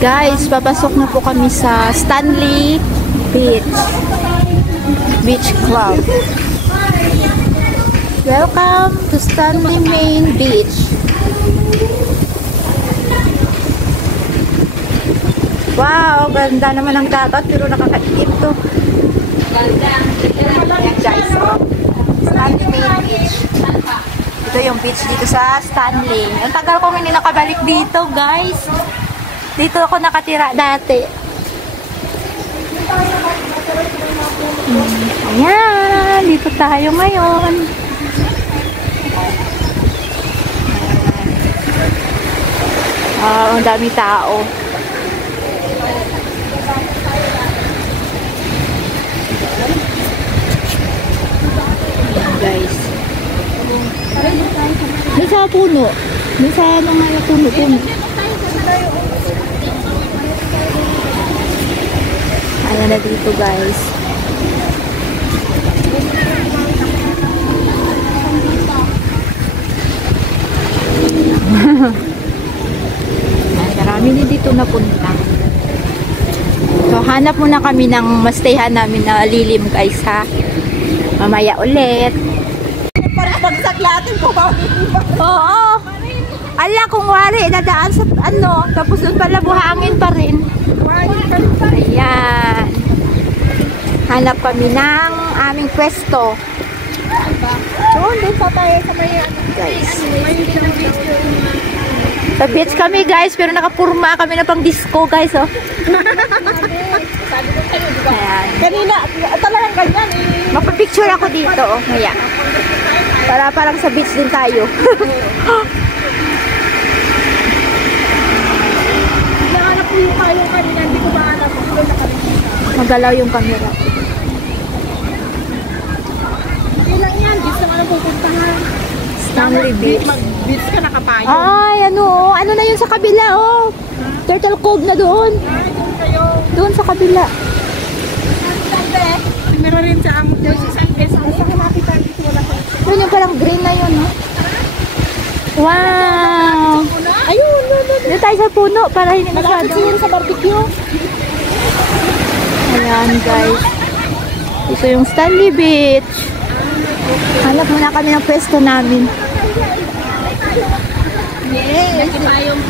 Guys, papasok na po kami sa Stanley Beach Club. Welcome to Stanley Main Beach. Wow, ganda naman ang dagat pero nakakaigip to. Ayan guys, oh. Stanley Main Beach. Ito yung beach dito sa Stanley. Ang tagal kong hindi nakabalik dito, guys. Dito ako nakatira dati. Ayan, dito tayo ngayon. Ang dami tao. Ayan, guys. May sa puno. May sa mga puno-puno. Ayan na dito, guys. Marami din dito napunta. So, hanap muna kami ng mastayhan namin na lilim, guys, ha. Mamaya ulit. Pagsaklatin ko ba? Oo. Ala, kung wari, dadaan sa ano, tapos doon pala buhangin pa rin. Ayan. Hanap kami ng aming pwesto. Doon pa tayo sa may guys. Sa beach kami, guys, pero nakapurma kami na pang disco, guys, oh. Ayan. Kanina, talagang ganyan eh. Mapapicture ako dito, oh. Ayan. Para parang sa beach din tayo. Nahanap ko yung kayo kanina, hindi ko mahanap. Magalaw yung camera. Hindi lang yan, beach naman ang pupuntahan. Stanley Beach. Mag-beach ka nakapayo. Ay, ano na yun sa kabila, oh. Turtle Cove na doon. Ay, doon kayo. Doon sa kabila. Meron rin sa ang sa kalapitan dito wala ko. Doon yung parang green na yun, oh. Wow! Ayun, Doon tayo sa puno para hindi masyado. malapit siya sa barbecue. Ayan, guys. Ito yung Stanley Beach. Hanap muna kami ng pwesto namin. Yes, payong.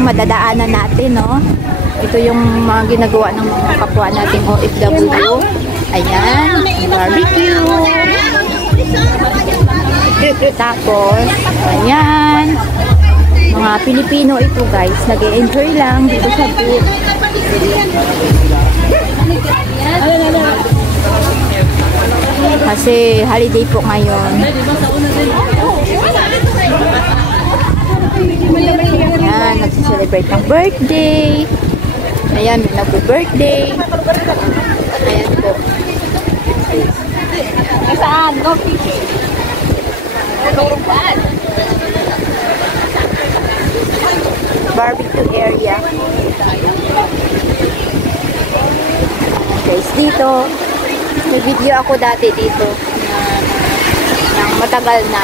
Madadaanan natin, no? Ito yung mga ginagawa ng mga kapwa nating OFW. Ayan, barbecue. Tapos, ayan, mga Pilipino ito, guys. Nag-e-enjoy lang dito sa beach. Kasi holiday po ngayon. Ayan, nagsiselebrate ng birthday. Ayan, may nagbe-birthday. Ayan po. Saan? Go fishing. Barbecue area. Guys, dito may video ako dati dito na matagal na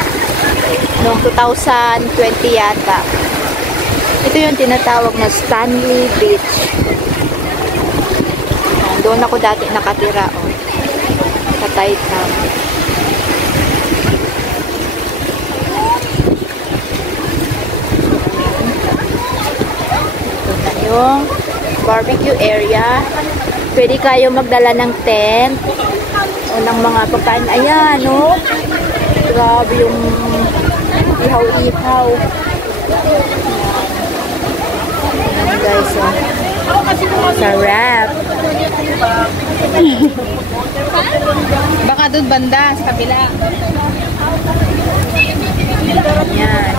noong 2020 yata. Ito yung tinatawag na Stanley Beach. Doon ako dati nakatira, oh. Sa Taitam. yung barbecue area. Pwede kayo magdala ng tent o ng mga pagkain. Ayan, no? Grabe yung ihaw-ihaw. Ayan, guys, oh. Sarap. Baka doon banda, sa kabila. Ayan.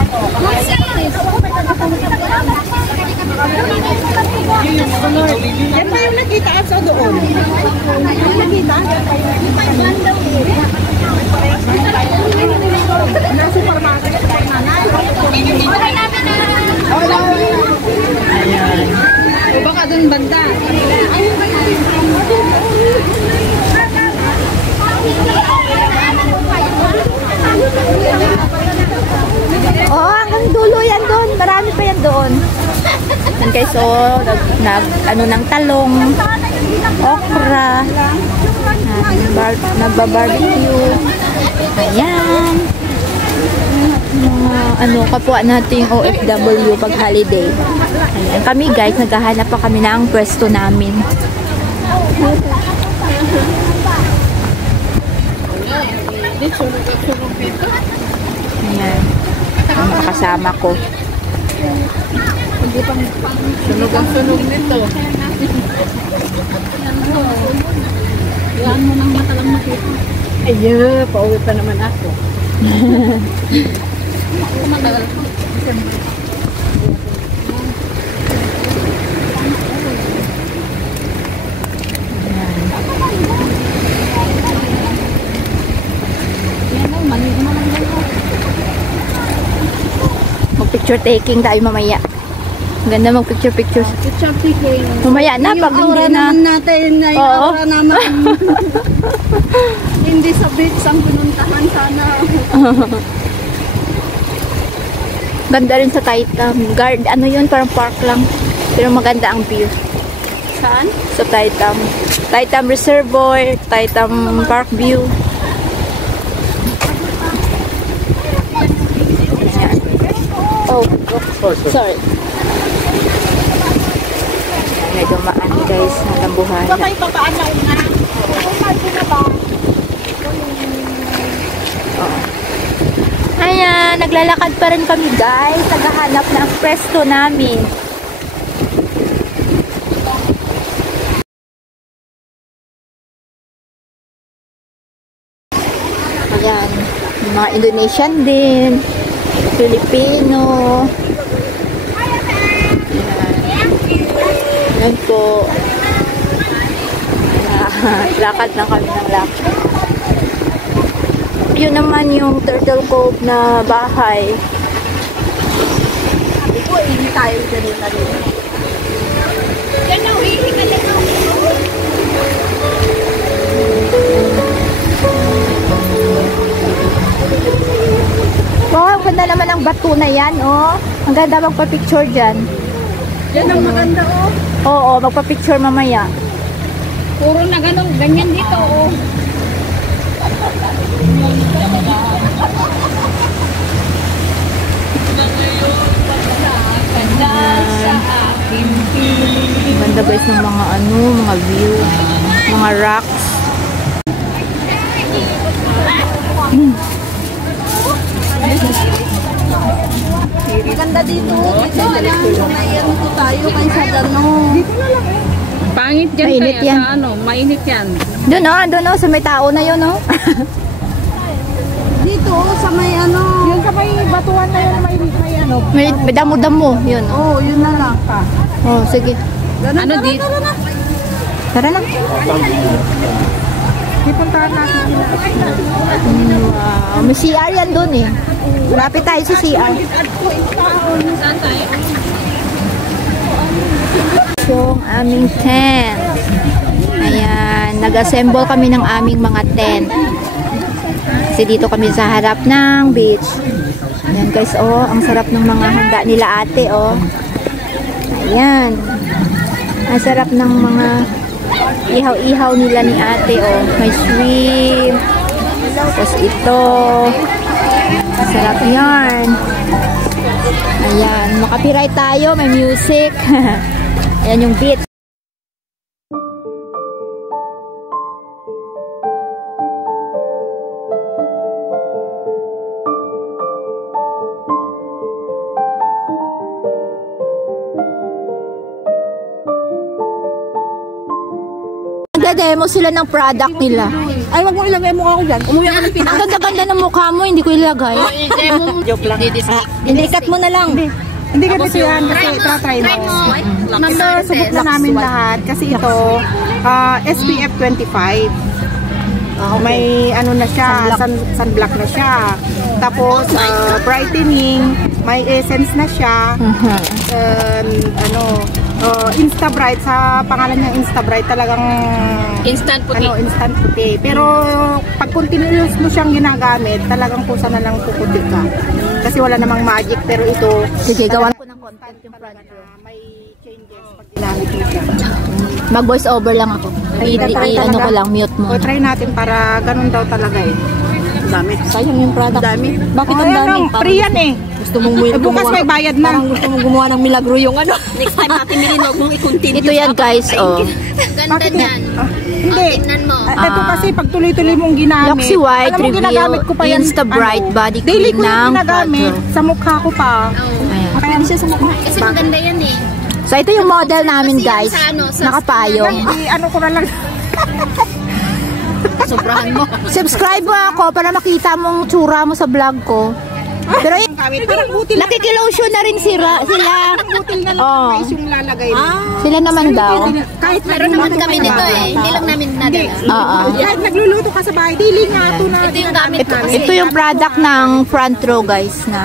Yan ba yung nakita sa doon? Yung nakita? Na supermarket. Ayan. O baka doon banda. Oh, hanggang dulo yan doon. Marami pa yan doon. Yan guys, oh, ano ng talong, okra, nagba-barbecue. Ayan. Mga ano, kapwa nating OFW pag holiday. Ayan. Kami guys, naghahanap pa kami ng pwesto namin. Ayan. Ang mga kasama ko. Sunog ang sunog nito. Yan mo ng mata lang makita. Ayun, pauwi pa naman ako. Matagal ko. Mag-picture taking tayo mamaya. Ganda mag-picture. Picture taking. Mamaya na, pag hindi na. Natin, yung aura naman. Hindi sa beach ang pinuntahan sana. Ganda rin sa Taitam. Guard, ano yun, parang park lang. Pero maganda ang view. Saan? Sa Taitam. Taitam Reservoir, Taitam Park View. Oh, sorry. May dumaan guys na tambuhan. Patay pa paan na una. Ayan, naglalakad pa rin kami guys. Naghahanap ng pwesto namin. Ayan, yung mga Indonesian din. Filipino. Ayan po. Lakad na kami ng lakad. Yun naman yung Turtle Cove na bahay. Hindi tayo dito na rin. Yan ang hihi ka lang. Wow, ang ganda naman ang bato na yan, oh. Ang ganda magpa-picture dyan. Yan ang maganda, oh. Oo, magpa-picture mamaya. Puro na ganyan dito, oh. Ganda guys ng mga mga view, mga rocks. Maganda dito. Dito na yan po tayo kaysa dano. Pangit dyan Mainit kaya yan. sa ano, mainit yan. Doon oh, sa may tao na yun, oh. Dito sa may ano. Yung sa may batuan na yun na may ano. May damo-damo, yun. Oh, yun na lang pa. Oh, sige. Ano dito? Tara na. Ipuntahan natin sila. Wow, may CR yan doon eh. Malapit tayo sa CR. Saan tayo? Yung aming tent. Ayan, nag-assemble kami ng aming mga tent. Kasi dito kami sa harap ng beach. Ayan guys, oh, ang sarap ng mga handa nila ate, oh. Ayan. Ang sarap ng mga ihaw-ihaw nila ni ate, oh. May shrimp. Tapos ito. Sarap yan. Ayan, makapiright tayo, may music. Ayan yung beach. Nagdademo sila ng product nila. Ay, wag mo ilagay mukha ko dyan. Umuwi ako ng Pinas. Ang ganda-ganda ng mukha mo, hindi ko ilagay. Joke lang. Inikat mo na lang. Hindi ganito yan kasi try mo. Number, subok na namin lahat kasi ito SPF 25. May ano na siya, sunblock na siya. Tapos brightening, may essence na siya. Insta Bright, sa pangalan niya Insta Bright, talagang Instant puti. Instant puti. Pero pag continuous mo siyang ginagamit, talagang kusa na lang puputi ka. Kasi wala namang magic, pero ito Sige, gawan ko ng content yung product. may changes pag ginamit mo siya. Mag voice over lang ako. Ano ko lang, mute mo. O try natin para ganun daw talaga eh. Dami. Sayang yung product. Dami. Bakit ang dami? Free yan eh. Gusto mong Bukas may bayad na. Parang gusto mong gumawa ng milagro yung ano. Next time natin bilhin, huwag mong i-continue. Ito yan guys, oh. Ganda niyan. Hindi. Tignan mo. Ito kasi pag tuloy-tuloy mong ginamit. Luxy White alam mo, Reveal ginagamit ko pa yan, Insta Bright Body daily Cream ko yung ng ginagamit. Quadro. Sa mukha ko pa. Ayan. Kaya siya sa mukha. Kasi maganda yan eh. So ito yung model namin Kasi yan guys. sa ano, sa Nakapayong. Ano ko na lang. sobrahan mo. Subscribe mo ako para makita mong tsura mo sa vlog ko. Pero Parang butil na. nakikilotion na rin sila. Butil na lang Oh. mais yung lalagay mo. Sila naman daw. Kahit Meron naman kami nito eh. Hindi lang namin nadala. Oo. Kahit nagluluto ka sa bahay, dili nga ito na. Ito yung gamit ko kasi. Ito yung product ng front row guys na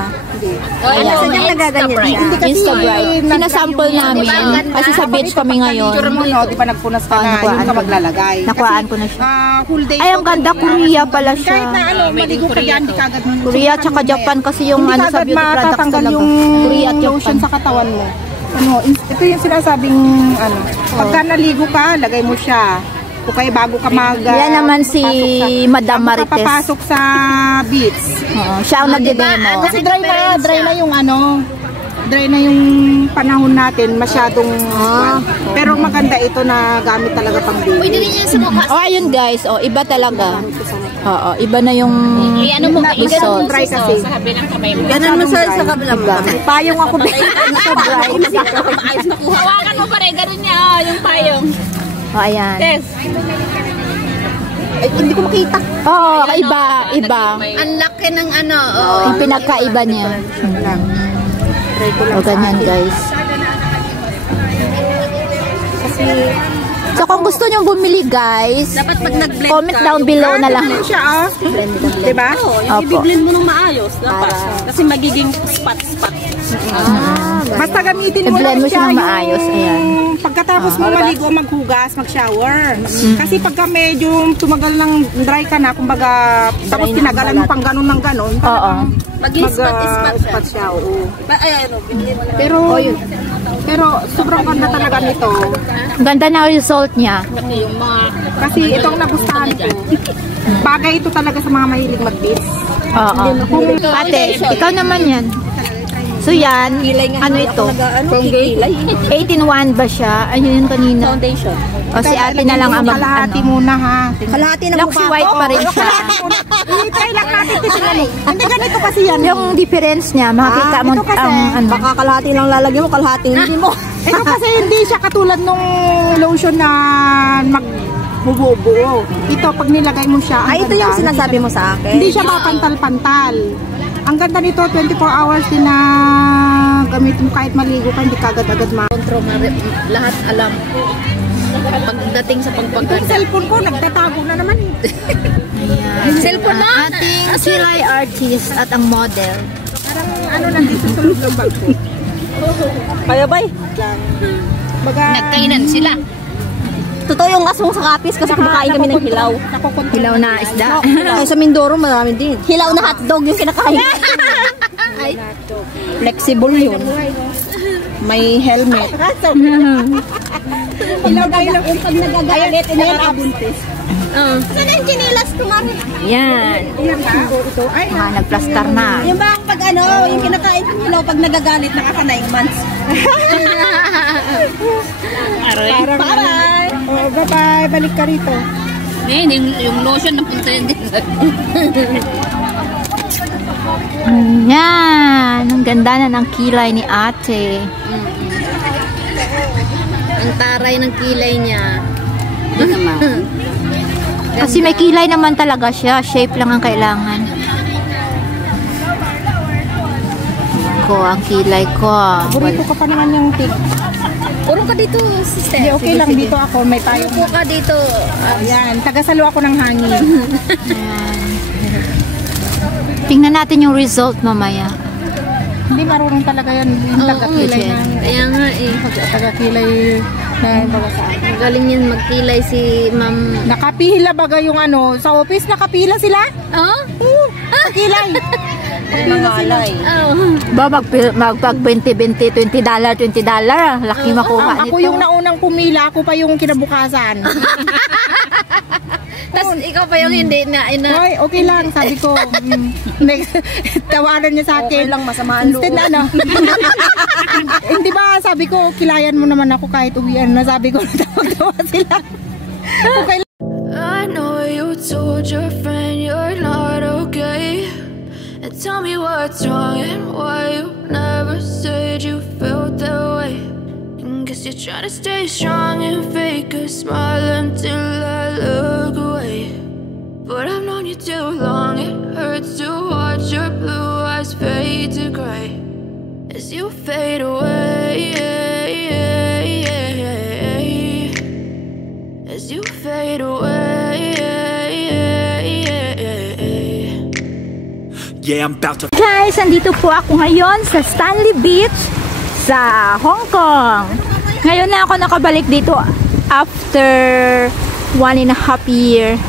Saan yung nagaganyan siya? Insta Bright. Sinasample namin kasi sa beach kami ngayon. Mo, no, di ba nagpunas ka na, yun ka maglalagay. Nakuhaan ko na siya. Whole day. Ay, ang ganda. Korea pala Kahit siya. na ano, maligo ka dyan, di kagad mo. Korea tsaka Japan kasi yung Hindi ano sa kagad beauty products matatanggal talaga. yung Korea at lotion Japan. sa katawan mo. Ito yung sinasabing ano, pagka naligo ka, lagay mo siya. O kaya bago ka Yan naman si Madam bago ka Marites. papasok sa beach. Oo, siya ang nagde-demo. Kasi dry na yung ano, dry na yung panahon natin, masyadong pero maganda ito na gamit talaga pang Pwede baby. rin yan sa mukha. Oh, ayun guys. Oh, iba talaga. Oo, iba na yung Ano mo, Masyadong dry kasi. Ganun mo sa kabilang kamay. payong ako. Insta Bright. Ayos na kuha. Hawakan mo pare, ganun niya. Yung payong. Oh, ayan. Yes. Ay, hindi ko makita. Oo, iba. Ang laki ng ano. Oh. Yung pinagkaiba niya. Try ko lang O, ganyan guys. kasi So, kung gusto nyo bumili guys, Dapat pag nag-blend comment down below na lang. siya ah. Diba? Yung Opo. i-blend mo ng maayos. Dapat. Kasi magiging spot-spot. Basta gamitin mo I-blend lang mo siya ng yung maayos, ayan. pagkatapos mo maligo, maghugas, mag-shower. Kasi pagka medyo tumagal ng dry ka na, kumbaga, tapos tinagalan mo pang ganun ng ganun, Oo. Maging spot-spot siya. spot siya. Oo. Ay, ano, binili mo lang. Pero sobrang ganda talaga nito. Ang ganda na result niya. Yung mga Kasi itong nagustuhan ko. Bagay ito talaga sa mga mahilig mag-beach. Oo. Ate, ikaw naman yan. So yan, ano ito? 18-1 ba siya? Ayun yung kanina. foundation. O si ate na lang ang Kalahati ano. muna ha. Kalahati Luxy White pa rin siya. I-try lang natin titingnan eh. Hindi ganito kasi yan. Yung difference niya, makikita mo ito kasi, ang ano. Baka kalahati lang lalagyan mo, kalahati hindi mo. Ito kasi hindi siya katulad nung lotion na magbubuo. Ito pag nilagay mo siya, ang Ay, ito yung ganda. sinasabi mo sa akin. Hindi siya mapantal-pantal. Ang ganda nito, 24 hours din na gamitin mo kahit maligo ka, hindi kagad-agad Control na lahat alam. Pagdating sa Itong pagpaganda. cellphone ko, nagtatago na naman. Cellphone mo? Ating silay artist at ang model. Parang ano lang dito sa loob ng bag ko. Kaya bay? Baga, Nagkainan sila. Totoo yung asong sa kapis kasi kumakain kami ng hilaw. Hilaw na isda. Ay, sa Mindoro marami din. Hilaw na hotdog yung kinakain. Flexible yun. May helmet. Ilaw na ilaw. Pag nagagalit, ina yan abuntis. Saan yung chinilas tumari? Yan. Iyan ba? Ito. Ay, Mga nagplastar na. Yung ba pag ano, yung kinakain ng hilaw pag nagagalit nakaka 9 months. Aray. Parang Bye-bye. Oh, bye-bye. Balik ka rito. Yung lotion na punta yan din. Yan. Ang ganda na ng kilay ni ate. Ang taray ng kilay niya. Kasi may kilay naman talaga siya. Shape lang ang kailangan. Ko, ang kilay ko. Burrito ka pa naman yung tig. Puro ka dito, sister. Hindi, okay lang. Dito ako. May payong. Puro ka dito. Ayan. Tagasalo ako ng hangin. Tingnan natin yung result mamaya. Hindi marunong talaga yan. Yung tagakilay legit. na. Kaya nga eh. Tagakilay na baga sa akin. Galing yan magkilay si ma'am. Nakapila baga yung ano. Sa office, nakapila sila. Oh? Nakilay. Mangalay. Oh. Ba, mag 20, $20. Laki makuha nito. Ako yung naunang pumila. Ako pa yung kinabukasan. Tapos ikaw pa yung hindi na Hoy, okay lang. Sabi ko. Tawanan niya sa akin. Okay lang, masamaan loob. Instead na ano. Hindi ba, sabi ko, kilayan mo naman ako kahit uwian na. Sabi ko, tawag-tawa sila. Okay lang. I know you told your friend you're not okay, and tell me what's wrong and why you never said you felt that way. And guess you're trying to stay strong and fake a smile until I look away. But I've known you too long, it hurts to watch your blue eyes fade to gray as you fade away, as you fade away. Yeah, I'm about to. Guys, andito po ako ngayon sa Stanley Beach sa Hong Kong. Ngayon na ako nakabalik dito after 1.5 years.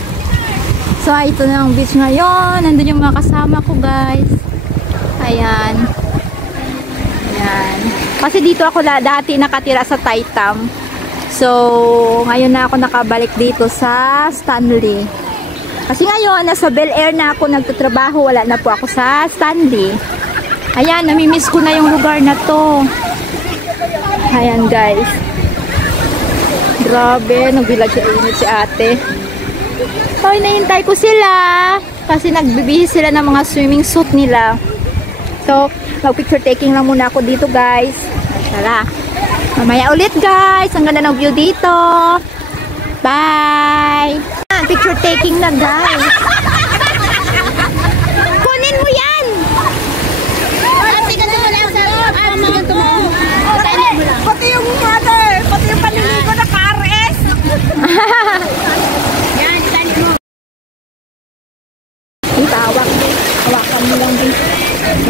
So, ito na ang beach ngayon. Nandun yung mga kasama ko, guys. Ayan. Ayan. Kasi dito ako dati nakatira sa Taitam. So, ngayon na ako nakabalik dito sa Stanley. Kasi ngayon, nasa Bel Air na ako nagtatrabaho. Wala na po ako sa Stanley. Ayan, namimiss ko na yung lugar na to. Ayan, guys. Grabe, nagbilag siya init si ate. Ay, nahintay ko sila. Kasi nagbibihis sila ng mga swimming suit nila. So, mag-picture taking lang muna ako dito, guys. Tara. Mamaya ulit, guys. Ang ganda ng view dito. Bye! Picture taking na, guys. Kunin mo yan! Pati yung mother, pati yung paniligo na ka-RS. Yan, itali mo. Ang tawag. Hawakan mo lang din.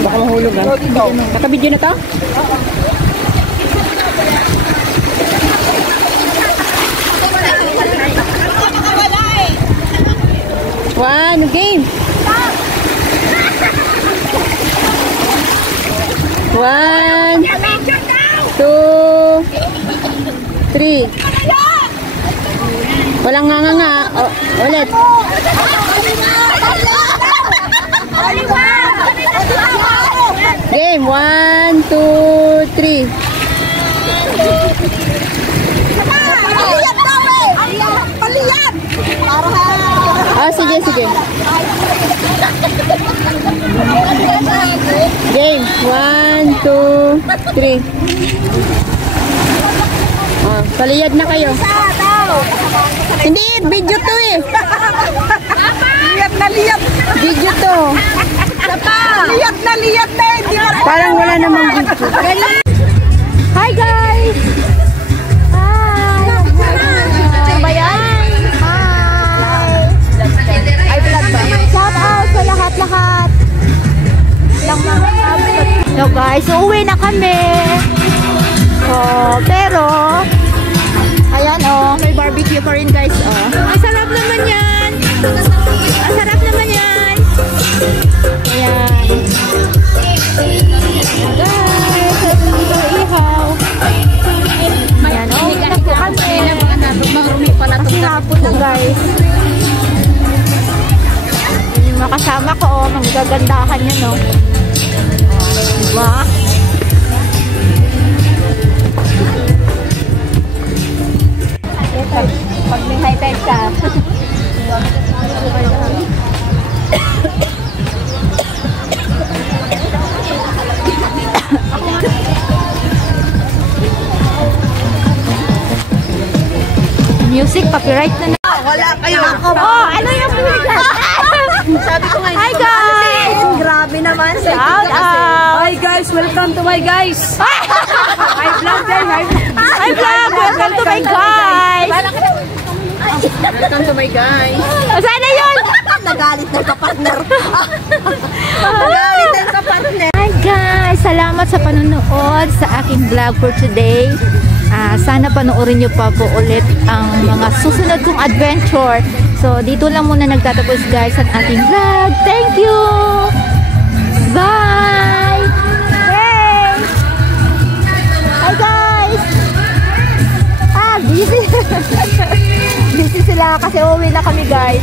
Baka mahulog ah. Nakabidyo na to? One, game! One, 2, 3. Walang nga. Oh, ulit. Game, 1, 2, 3. Paliyat! Ah, sige. Game, 1, 2, 3. Ah, paliyad na kayo. Hindi, video to eh. Liyat. Video to. Liyat na hindi parang wala namang video. Hi, guys! Hi! Bayan! Hi! Ay, vlog ba? Shout out sa lahat-lahat! So, guys, uuwi na kami. Pero, ayan, may barbecue pa rin, guys, Ang sarap naman yan! Ayan. Guys, dito ihaw. Ayan, uwi po kami. Kasi hapon na, guys. Yung mga kasama ko, magagandahan yan, diba? petsa. Music, copyright na. Wala kayo. Oh, ano yung music? Sabi ko ngayon. Hi guys! Grabe naman. Shout out! Hi guys, welcome to my guys. Hi vlog guys. Hi vlog! Welcome to my guys! Welcome to my guys. Sana yun? Nagalit na ka-partner. Nagalit na ka-partner. Hi guys! Salamat sa panonood sa aking vlog for today. Sana panoorin nyo pa po ulit ang mga susunod kong adventure. So, dito lang muna nagtatapos guys ang ating vlog. Thank you! Bye! Hey! Hi guys! Busy. Busy sila kasi uwi na kami guys.